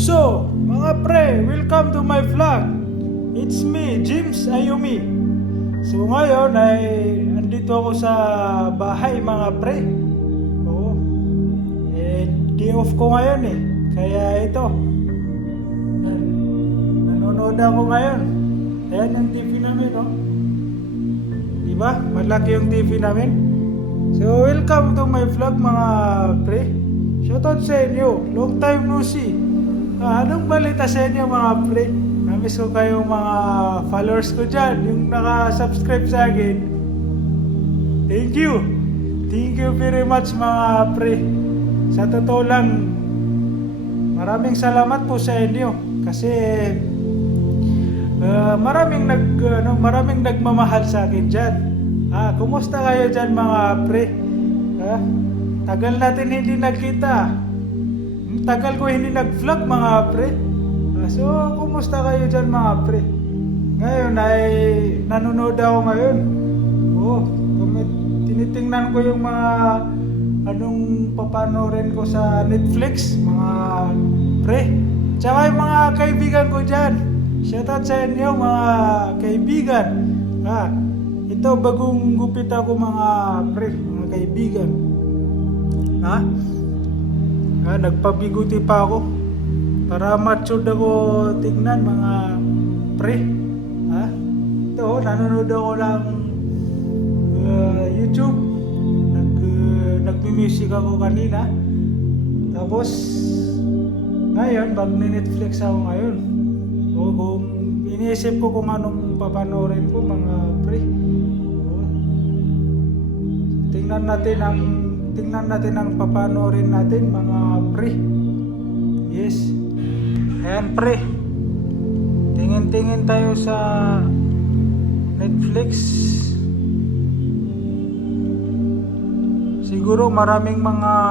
So, mga pre, welcome to my vlog. It's me, James Ayumi. So ngayon ay andito ako sa bahay mga pre. Oo. Day off ko ngayon eh. Kaya ito. Nanonood ako ngayon. Ayan yung TV namin, no? Diba? Malaki yung TV namin. So, welcome to my vlog mga pre. Shoutout sa inyo. Long time no see. Anong balita sa inyo mga pre? Namiss ko kayong mga followers ko dyan. Yung naka-subscribe sa akin. Thank you. Thank you very much mga pre. Sa totoo lang, maraming salamat po sa inyo. Kasi maraming nagmamahal sa akin dyan. Kumusta kayo dyan mga pre? Tagal natin hindi nagkita. Tagal ko hindi nag-vlog mga pre. So, kumusta kayo dyan mga pre? Ngayon ay nanonood ako ngayon. Tinitingnan ko yung mga anong papanorin ko sa Netflix mga pre. Tsaka yung mga kaibigan ko dyan. Shoutout sa inyo mga kaibigan. Ito bagong gupit ako mga pre, mga kaibigan. Nagpabiguti pa ako para matured ako tignan mga pre. Ito nanonood ako ng YouTube. Nagmi-music ako kanina. Tapos ngayon mag-Netflix ako ngayon. Kung iniisip ko kung anong papanoorin ko mga pre. Tingnan natin ang papanoorin natin mga pre. Yes. Ayan pre. Tingin tayo sa Netflix. Siguro maraming mga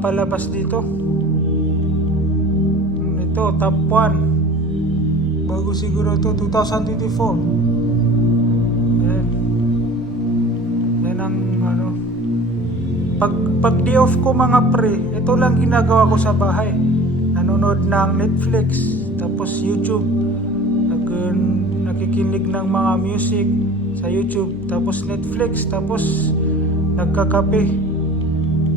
palabas dito. Ito top 1. Bago siguro ito 2024. Pag day off ko mga pre, ito lang ginagawa ko sa bahay. Nanonood ng Netflix, tapos YouTube. Nakikinig ng mga music sa YouTube, tapos Netflix, tapos nagkakape.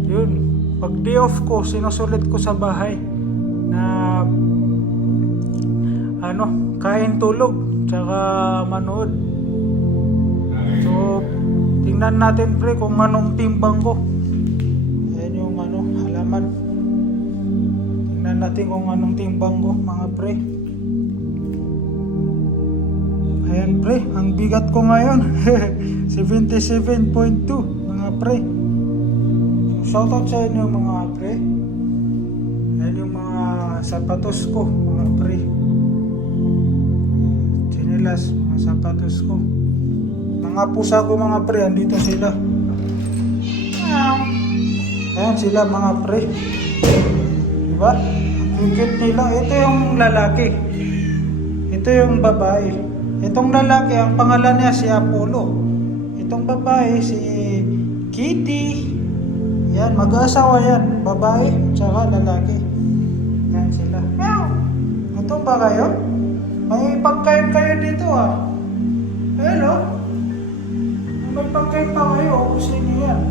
Yun. Pag day off ko, sinusulit ko sa bahay na kain, tulog, tsaka manood. So, tingnan natin pre kung anong timbang ko. Ayan yung halaman. Tingnan natin kung anong timbang ko mga pre. Ayan pre, ang bigat ko ngayon 77.2 mga pre. Shoutout sa inyo mga pre. Ayan yung mga sapatos ko mga pre. Chinelas, mga sapatos ko. Mga pusa ko mga pre, andito sila. Ayan sila mga pre. Diba? Ang cute nila. Ito yung lalaki. Ito yung babae. Itong lalaki, ang pangalan niya si Apollo. Itong babae si Kitty. Yan, mag-asawa yan. Babae, tsaka lalaki. Yan sila. Gutom ba kayo? May pagkain kayo dito Hello? May pagkain pa kayo, ubusin niyo yan.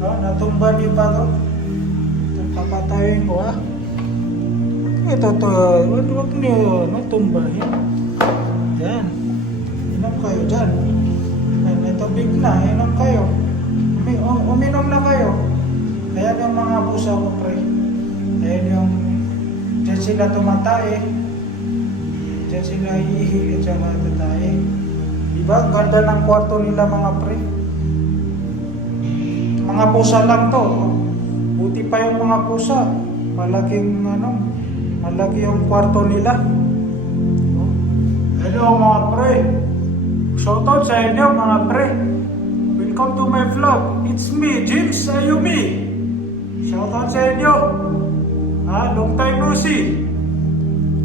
Natumba niyo pa to. Ito, papatayin ko Ito, huwag niyo natumbahin. Yan. Inom kayo dyan. May tubig na, inom kayo. Uminom na kayo. Ayan yung mga pusa ko pre. Ayan yung dyan sila tumatae. Dyan sila hihihi at saka tatae. Diba? Ganda ng kwarto nila mga pre. Mga pusa lang to. Buti pa yung mga pusa. Malaki yung kwarto nila. Hello mga pre. Shoutout sa inyo mga pre. Welcome to my vlog. It's me, James Ayumi. Shoutout sa inyo. Long time no see.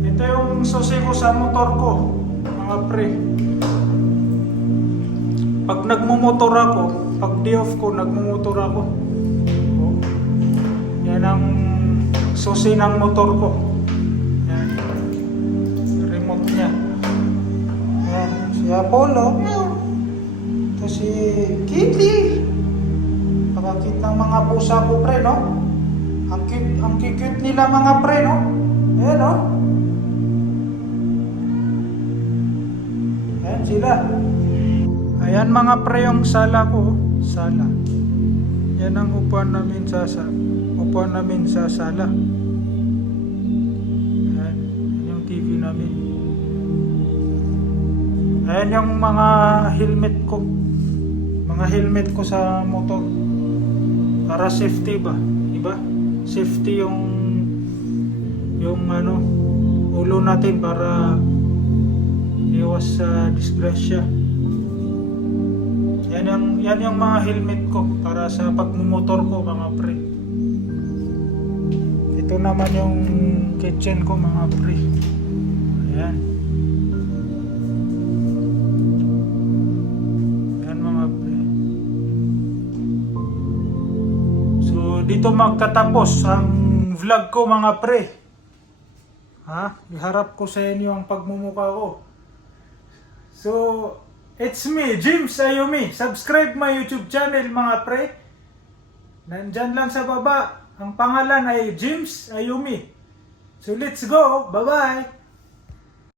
Ito yung susi ko sa motor ko mga pre. Pag nagmumotor ako, pag day off ko, nagmumotor ako. Yan ang susi ng motor ko. Yan. Remote niya. Yan. Si Apollo. Ito si Kitty. Pakakit ng mga pusa ko, pre, no? Ang cute nila mga pre, no? Ayan, no? Ayan sila. Ayan mga pre yung sala ko. Sala. Yan ang upuan namin sa sala. Ayan. Yan yung TV namin. Ayan yung mga helmet ko. Mga helmet ko sa motor. Para safety ba? Diba? Safety yung ano, ulo natin para iwas sa disgrasya. Yan yung mga helmet ko para sa pagmumotor ko mga pre. Ito naman yung kitchen ko mga pre. Ayan. Ayan mga pre. So dito magtatapos ang vlog ko mga pre. Ha? Iharap ko sa inyo ang pagmumukha ko. So, it's me, James Ayumi. Subscribe my YouTube channel mga pre. Nandyan lang sa baba. Ang pangalan ay James Ayumi. So let's go. Bye-bye.